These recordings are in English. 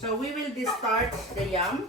So we will discard the yam.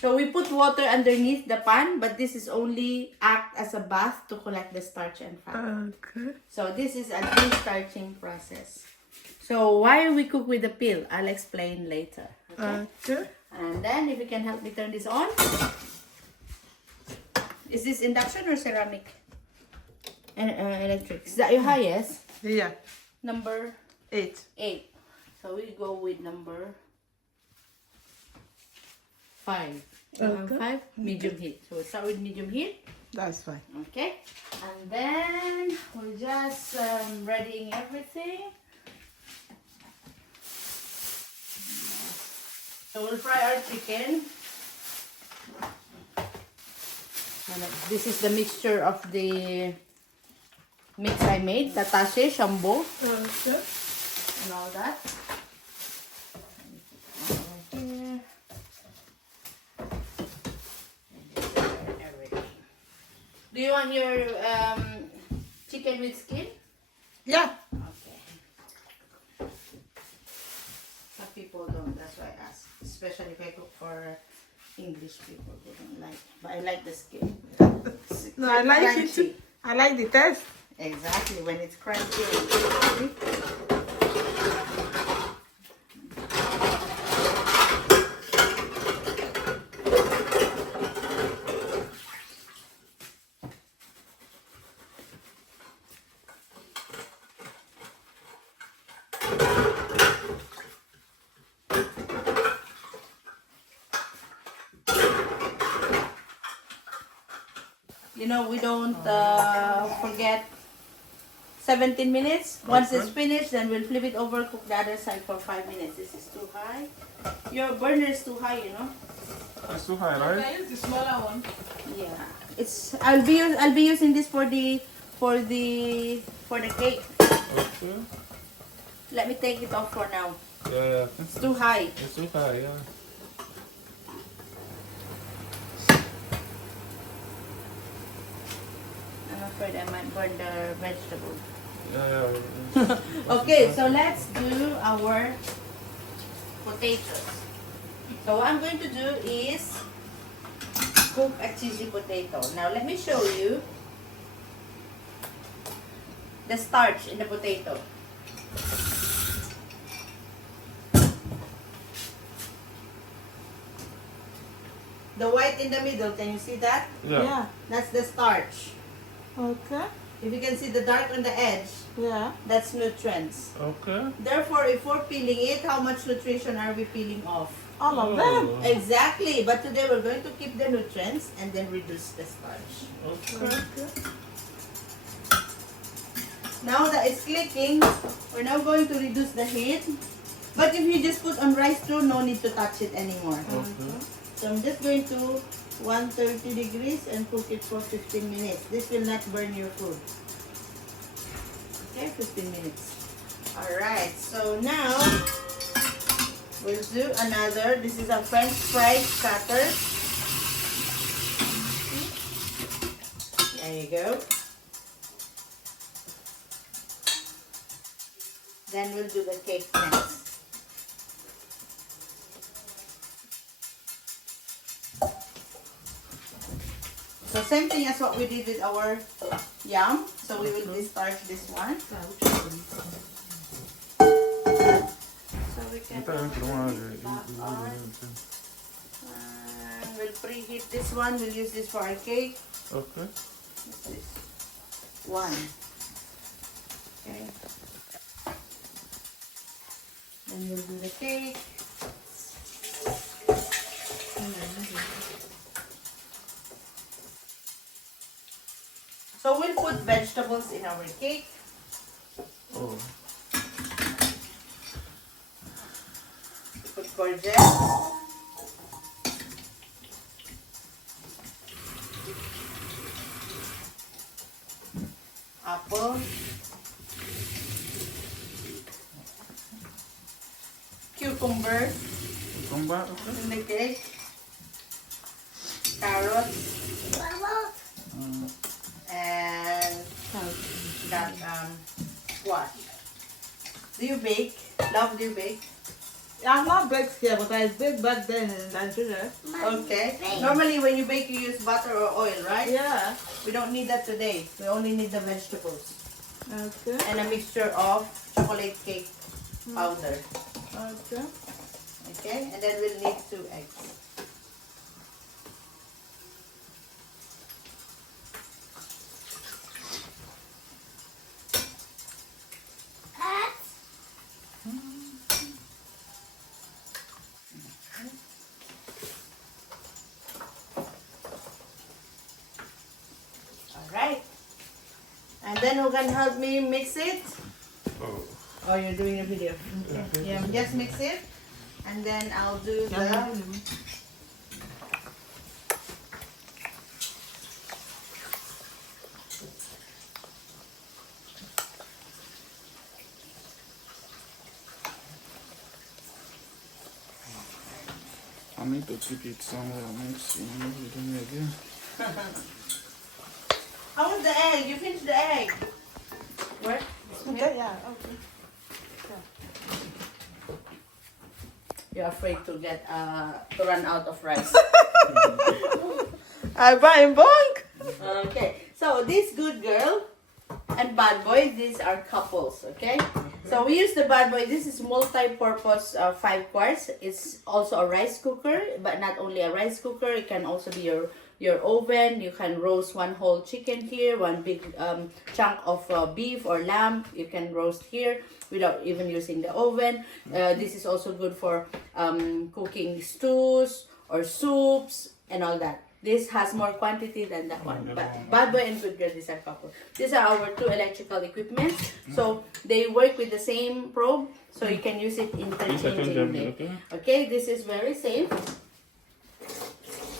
So we put water underneath the pan, but this is only act as a bath to collect the starch and fat. Okay. So this is a de-starching process. So why we cook with the peel, I'll explain later. Okay? Okay. And then if you can help me turn this on. Is this induction or ceramic? And electric. Is that your highest? Yeah. Number 8. 8. So we go with number 5. Okay. 5, medium heat. So we'll start with medium heat. That's fine. Okay. And then we're just readying everything. So we'll fry our chicken. And this is the mixture of the mix I made, tatashe, shambo, Okay. and all that. Here. Everything. Do you want your chicken with skin? Yeah. Okay. Some people don't, that's why I ask. Especially if I cook for English people who don't like. But I like the skin. It's No, I like it crunchy. too. I like the taste. Exactly, when it's crunchy. You know, we don't forget 17 minutes. Once it's finished, then we'll flip it over, cook the other side for 5 minutes. This is too high. Your burner is too high, you know. It's too high, right? I use the smaller one. Yeah, it's. I'll be using this for the cake. Okay. Let me take it off for now. Yeah, It's too high. it's too high, yeah. I'm afraid I might burn the vegetable. Yeah. Okay, so let's do our potatoes. So what I'm going to do is cook a cheesy potato. Now let me show you the starch in the potato. The white in the middle, can you see that? Yeah. That's the starch. Okay. If you can see the dark on the edge, Yeah. that's nutrients. Okay. Therefore, if we're peeling it, how much nutrition are we peeling off? All of them. Oh, Exactly. But today we're going to keep the nutrients and then reduce the starch. Okay. Okay. Now that it's clicking, we're now going to reduce the heat. But if you just put on rice too, no need to touch it anymore. Okay. So I'm just going to 130 degrees and cook it for 15 minutes. This will not burn your food. Okay, 15 minutes. Alright, so now we'll do another. This is a French fry cutter. There you go. Then we'll do the cake next. So same thing as what we did with our yam. So we will discard this one. So we can Ito yung back kinuha. on. We'll preheat this one. We'll use this for our cake. Okay. This is one. Okay. Then we'll do the cake. So we'll put vegetables in our cake. Oh. Put courgette. Apple. Cucumber Cucumber, okay. in the cake. Carrots. And that squash. Do you bake? Love, do you bake? I'm not baked here, but I baked back then in Nigeria. Okay. Normally when you bake, you use butter or oil, right? Yeah. We don't need that today. We only need the vegetables. Okay. And a mixture of chocolate cake powder. Okay. Okay? And then we'll need 2 eggs. Alright. And then who can help me mix it? Oh. Oh, you're doing a video. Okay. Yeah, just mix it. And then I'll do the... I need to keep it somewhere next to me again. How was the egg? You finished the egg. Where? Okay, yeah, okay. You're afraid to get to run out of rice. I buy in bulk. Okay, so this good girl and bad boy, these are couples. Okay, so we use the bad boy. This is multi-purpose 5 quarts. It's also a rice cooker, but not only a rice cooker. It can also be your oven. You can roast 1 whole chicken here, 1 big chunk of beef or lamb. You can roast here without even using the oven. This is also good for cooking stews or soups and all that. This has more quantity than that one. But bad boy and good girl, these are couple. These are our 2 electrical equipment. So they work with the same probe, so you can use it interchangeably. Okay, this is very safe.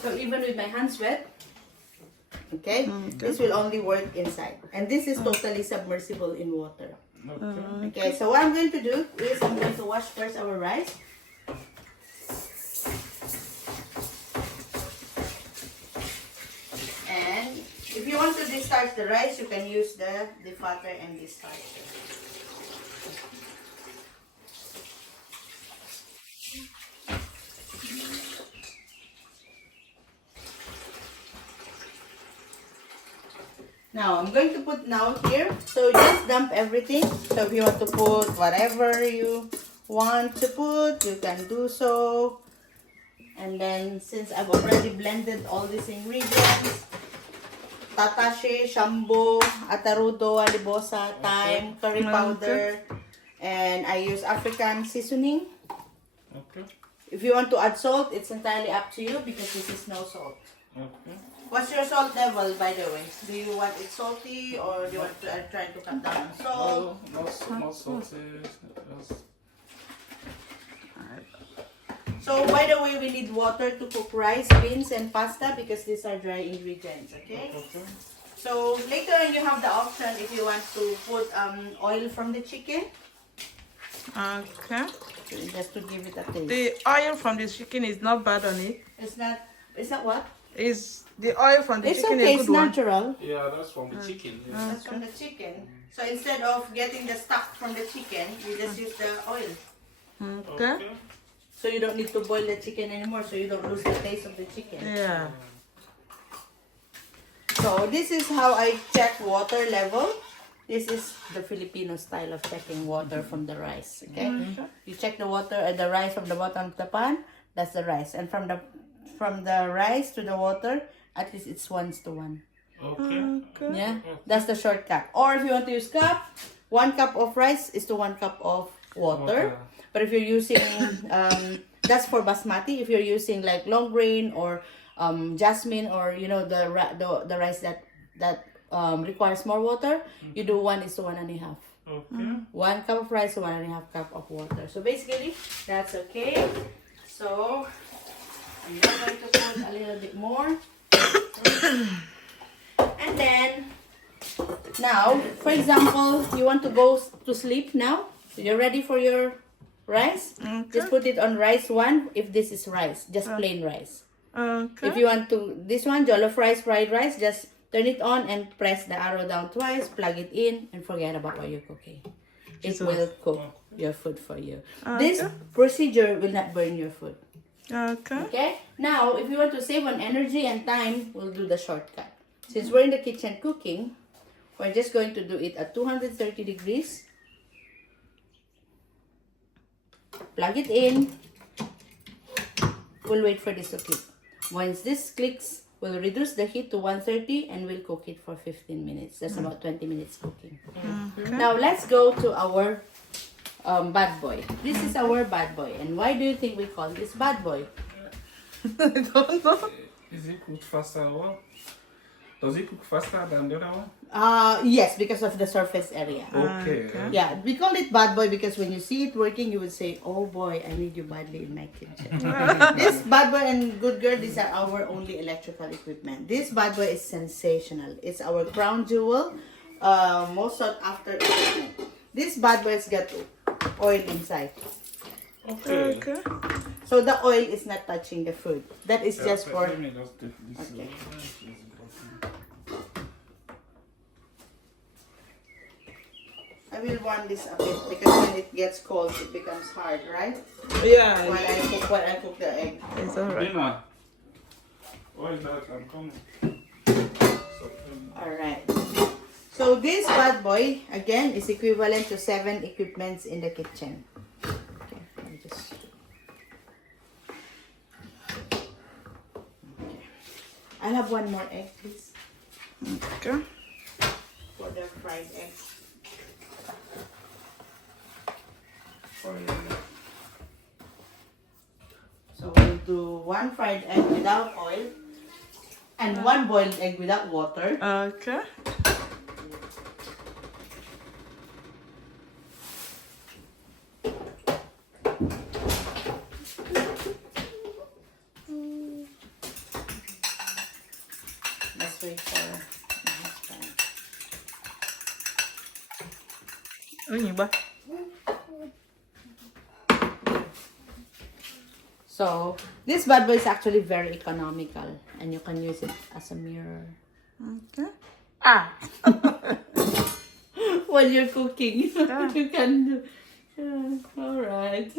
So even with my hands wet, okay, this will only work inside. And this is totally submersible in water. Okay, so what I'm going to do is I'm going to wash first our rice. And if you want to discharge the rice, you can use the defogger and discharger. Now, I'm going to put now here. So just dump everything. So if you want to put whatever you want to put, you can do so. And then since I've already blended all these ingredients, tatashi, shambo, atarudo, alibosa, thyme, curry powder, and I use African seasoning. Okay. If you want to add salt, it's entirely up to you because this is no salt. Okay. What's your salt level, by the way? Do you want it salty or do you want to try to cut down on salt? Not salty. So, by the way, we need water to cook rice, beans, and pasta because these are dry ingredients, okay? Okay. So, later on you have the option if you want to put oil from the chicken. Okay. Just to give it a taste. The oil from the chicken is not bad on it. It's not what? Is the oil from the It's chicken okay, a it's good one? natural. Yeah, that's from the chicken. Yeah. That's from the chicken. So, instead of getting the stock from the chicken, you just use the oil. Okay. So you don't need to boil the chicken anymore, so you don't lose the taste of the chicken. Yeah. So this is how I check water level. This is the Filipino style of checking water from the rice. Okay, you check the water and the rice from the bottom of the pan. That's the rice, and from the rice to the water, at least it's 1:1. Okay. Yeah, that's the shortcut. Or if you want to use cup, 1 cup of rice is to 1 cup of water. But if you're using, that's for basmati. If you're using like long grain or jasmine or you know the rice that requires more water, you do 1:1.5. Okay. 1 cup of rice to 1.5 cup of water. So basically, that's okay. So I'm just going to put a little bit more, and then now, for example, you want to go to sleep now. So you're ready for your rice. Just put it on rice 1 if this is rice, just plain rice. Okay. If you want to this one jollof rice, fried rice, just turn it on and press the arrow down twice, plug it in, and forget about what you're cooking. it So- will cook your food for you. Okay. This procedure will not burn your food. Okay. Okay? Now, if you want to save on energy and time, we'll do the shortcut. Since we're in the kitchen cooking, we're just going to do it at 230 degrees. Plug it in. We'll wait for this to click. Once this clicks, we'll reduce the heat to 130 and we'll cook it for 15 minutes. That's about 20 minutes cooking. Now, let's go to our bad boy. This is our bad boy. And why do you think we call this bad boy? I don't know. Is it cooked faster or? Does it cook faster than the other one? Yes, because of the surface area. Okay. Yeah, we call it bad boy because when you see it working, you would say, oh boy, I need you badly in my kitchen. This bad boy and good girl, these are our only electrical equipment. This bad boy is sensational. It's our crown jewel, most sought after equipment. This bad boy's got oil inside. Okay. Okay. So the oil is not touching the food. That is just for... Let me just take this. Okay. I will warm this a bit because when it gets cold, it becomes hard, right? Yeah. While I cook the egg. It's alright. Dina, what is that? I'm coming. Alright. So this bad boy, again, is equivalent to 7 equipments in the kitchen. Okay, let me just... Okay. I'll have one more egg, please. Okay. For the fried egg. So we'll do 1 fried egg without oil and 1 boiled egg without water. Okay. Let's wait for my husband. Ini ba? So this bad boy is actually very economical and you can use it as a mirror Okay. Ah. while you're cooking. Yeah. You can do. Alright.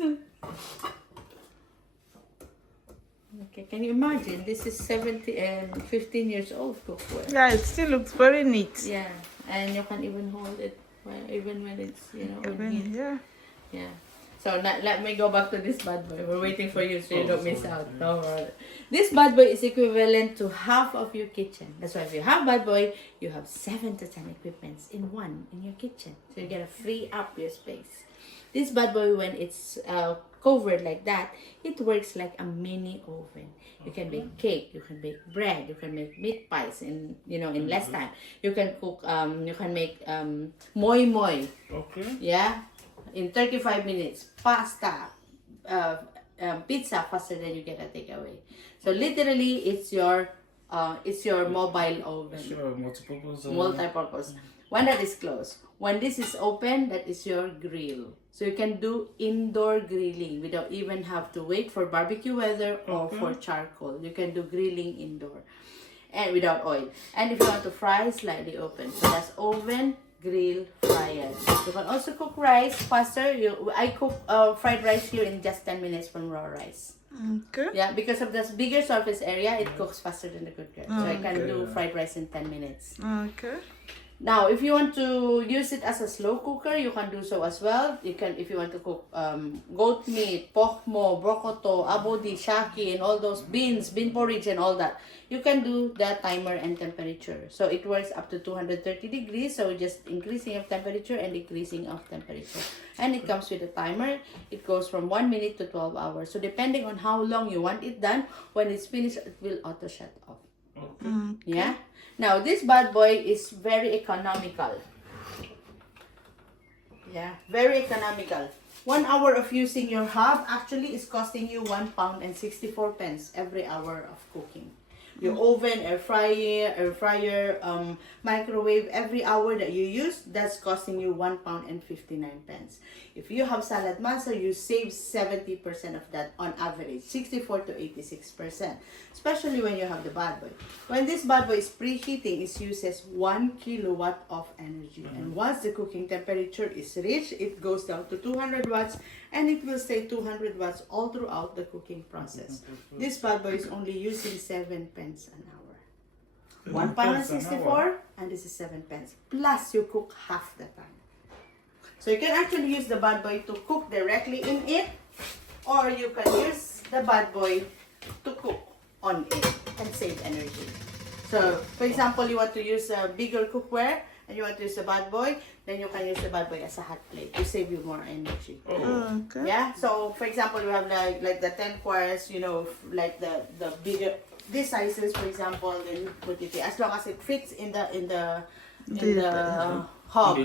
Okay, can you imagine? This is 70 and 15 years old cookware. Yeah, it still looks very neat. Yeah, and you can even hold it even when it's, you know, in Even, heat. yeah. Yeah. So let me go back to this bad boy. We're waiting for you so you don't miss out. No worry. This bad boy is equivalent to half of your kitchen. That's why if you have bad boy, you have 7 to 10 equipments in one in your kitchen. So you gotta free up your space. This bad boy, when it's covered like that, it works like a mini oven. You can bake cake, you can bake bread, you can make meat pies in in less time. You can cook you can make moi moi. Okay. Yeah, in 35 minutes. Pasta, pizza faster than you get a takeaway. So literally, it's your mobile oven, Sure, multi-purpose. multi-purpose. When that is closed, when this is open, that is your grill. So you can do indoor grilling without even have to wait for barbecue weather or for charcoal. You can do grilling indoor and without oil. And if you want to fry, slightly open. So that's oven, grill, fryer. You can also cook rice faster. I cook fried rice here in just 10 minutes from raw rice. Okay. Yeah, because of this bigger surface area, it cooks faster than the cooker. So I can do fried rice in 10 minutes. Okay. Now, if you want to use it as a slow cooker, you can do so as well. You can, if you want to cook goat meat, pokmo, brokoto, abodi, shaki, and all those bean porridge and all that, you can do the timer and temperature. So it works up to 230 degrees. So just increasing of temperature and decreasing of temperature. And it comes with a timer. It goes from 1 minute to 12 hours. So depending on how long you want it done, when it's finished, it will auto shut off. Okay. Yeah. Now this bad boy is very economical. Yeah, very economical. 1 hour of using your hob actually is costing you £1 and 64 pence every hour of cooking. Your oven, air fryer, microwave, every hour that you use, that's costing you £1.59. If you have Saladmaster, you save 70% of that on average, 64 to 86%, especially when you have the bad boy. When this bad boy is preheating, it uses 1 kilowatt of energy. And once the cooking temperature is reached, it goes down to 200 watts and it will stay 200 watts all throughout the cooking process. This bad boy is only using 7 pence an hour. £1.64 and this is 7 pence. Plus you cook half the time. So you can actually use the bad boy to cook directly in it, or you can use the bad boy to cook on it and save energy. So for example, you want to use a bigger cookware and you want to use the bad boy, then you can use the bad boy as a hot plate to save you more energy. Okay. Yeah, so for example, you have like the 10 quarts, you know, like the bigger, these sizes, for example, then you put it here. As long as it fits in the hob,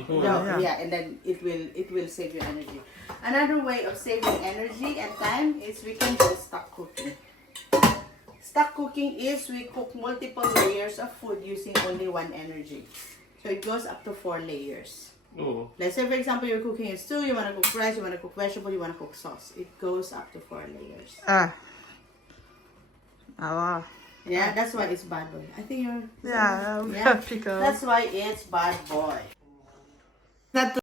yeah, and then it will save you energy. Another way of saving energy and time is we can do stock cooking. Stock cooking is we cook multiple layers of food using only one energy. So it goes up to 4 layers. Oh. Let's say, for example, you're cooking a stew, you want to cook rice, you want to cook vegetable, you want to cook sauce. It goes up to 4 layers. Ah. Wow. Yeah, that's why it's bad boy. I think you're... Yeah, Yeah, pickle. that's why it's bad boy. Not